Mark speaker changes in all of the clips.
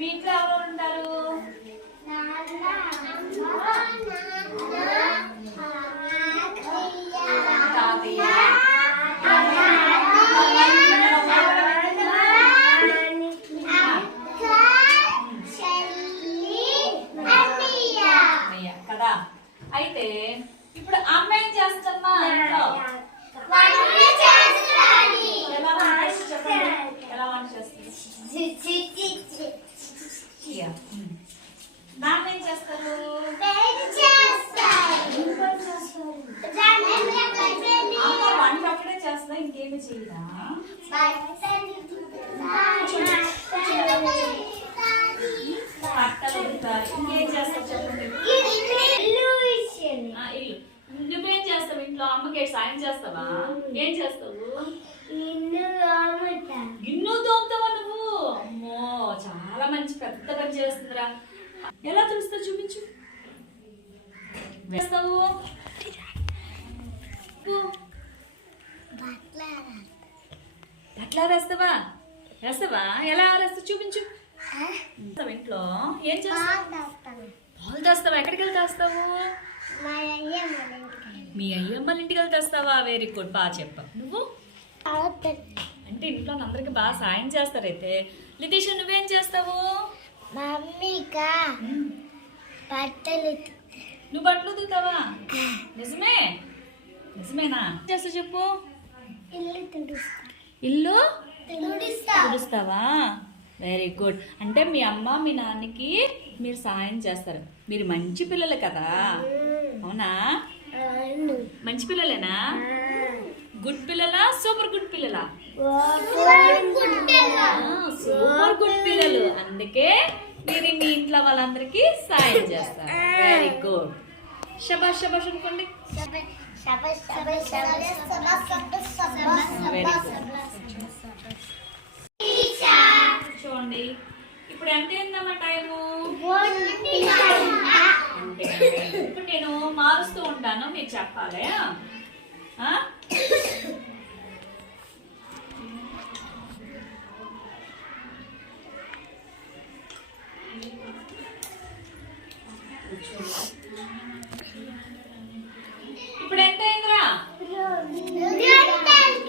Speaker 1: మీ ఇంట్లో ఎవరు ఉంటారు కదా? అయితే ఇప్పుడు అమ్మ ఏం చేస్తుందమ్మా ఇంట్లో? ఎలా వంట చేస్తుంది? ఎలా వంట చేస్తుంది Yeah. Hmm. నాన్న ఏం చేస్తారు అమ్మ వంట అప్పుడే చేస్తుందా ఇంకేమి చేయదా బట్టలు ఇంకేం చెప్పండి ఇల్లు నువ్వేం చేస్తావు ఇంట్లో అమ్మకి సాయం చేస్తావా ఏం చేస్తావు గిన్నె తోముతావా నువ్వు? అమ్మో చాలా మంచి పెద్ద పని చేస్తుందిరా. ఎలా తెలుస్తా చూపించు. వేస్తావు? అట్లా వేస్తావా వేస్తావా ఎలా వేస్తావు చూపించు. ఇంట్లో? ఏం చేస్తావు? పాలు తెస్తావా ఎక్కడికి వెళ్ళి తెస్తావు మీ అయ్యమ్మల ఇంటికి. వెళ్ళి తెస్తావా వెరీ గుడ్ బాగా చెప్పా. నువ్వు? అంటే ఇంట్లో అందరికి బాగా సాయం చేస్తారైతే. లితీష్ నువ్వేం చేస్తావు?
Speaker 2: మమ్మీకా బట్టలు
Speaker 1: నువ్వు బట్టలు ఉతుకుతావా? నిజమే. నిజమేనా? చెప్పు.
Speaker 2: ఇల్లు
Speaker 1: ఇల్లు?
Speaker 2: తుడుస్తా
Speaker 1: తుడుస్తావా? వెరీ గుడ్ అంటే మీ అమ్మ మీ నాన్నకి మీరు సాయం చేస్తారు. మీరు మంచి పిల్లలు కదా? అవునా? మంచి పిల్లలేనా? గుడ్ పిల్లలా? సూపర్ గుడ్ పిల్లలా? సూపర్ గుడ్ పిల్లలు. అందుకే మీరు మీ ఇంట్లో వాళ్ళందరికీ సాయం చేస్తారు. వెరీ గుడ్ శబాష్ శబాష్ అనుకోండి. Very చూడండి ఇప్పుడు ఎంత అయిందమ్మా టైము ఇప్పుడు నేను మారుస్తూ ఉంటాను మీరు చెప్పాలి? ఇప్పుడు ఎంత అయిందిరా?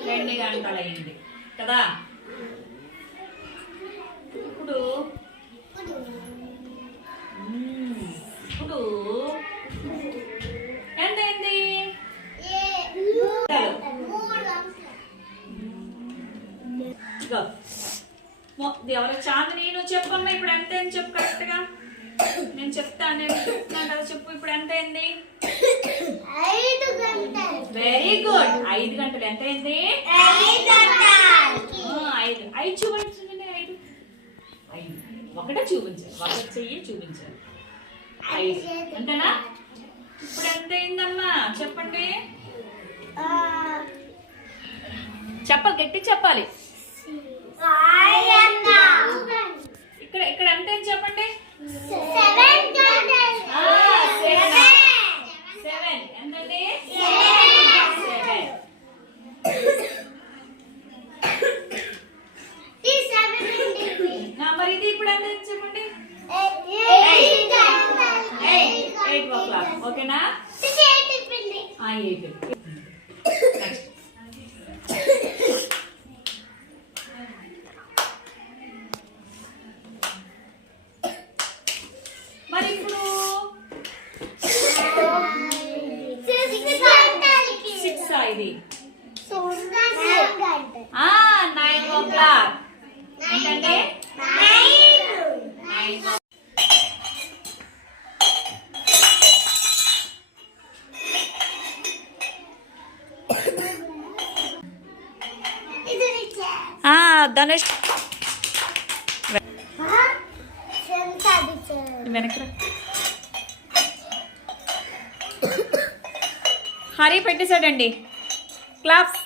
Speaker 1: రెండు గంటలు అయింది కదా? ఇదిగో. మొ- ఎవరో చాందిని నువ్వు చెప్పమ్మా ఇప్పుడు ఎంత అయింది చెప్పు కరెక్ట్గా. నేను చెప్తాను నేను చెప్తున్నాను కదా చెప్పు ఇప్పుడు ఎంత అయింది? వెరీ గుడ్ ఐదు గంటలు ఎంత అయింది?
Speaker 2: ఐదు
Speaker 1: ఐదు. చూపించండి ఐదు. ఐదు. ఒకటే చూపించాలి. ఒకటి చెయ్యి చూపించాలి. ఐదు. అంతేనా? ఇప్పుడు ఎంత అయిందమ్మా? చెప్పండి. చెప్పాలి గట్టి చెప్పాలి. ఇక్కడ ఇక్కడ ఎంత చెప్పండి? మరి ఇది ఇప్పుడు ఎంత చెప్పండి? ఓకేనా? ఎయిట్. ఇది
Speaker 2: నైన్
Speaker 1: ఓ క్లాక్ ఏంటంటే ధనుష్. వెనకరా హరి పెట్టేశాడండి. క్లాప్స్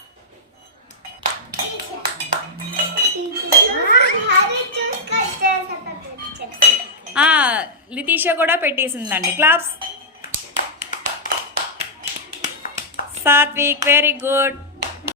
Speaker 1: లితీషా కూడా పెట్టేసిందండి. Claps Satvik very good